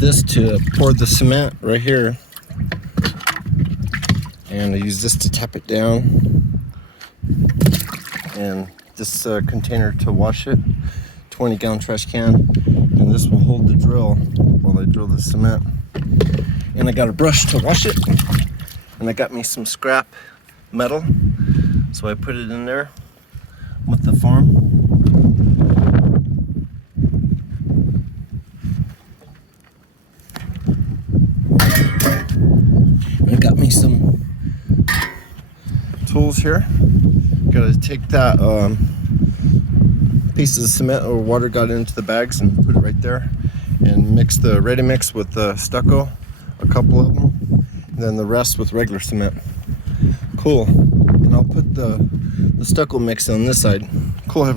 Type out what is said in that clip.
use this to pour the cement right here, and I use this to tap it down, and this container to wash it, 20-gallon trash can, and this will hold the drill while I drill the cement. And I got a brush to wash it, and I got me some scrap metal, so I put it in there with the form. I got me some tools here. Gotta take that pieces of cement or water got into the bags and put it right there, and mix the ready mix with the stucco, a couple of them, and then the rest with regular cement. Cool. And I'll put the stucco mix on this side. Cool. Have a good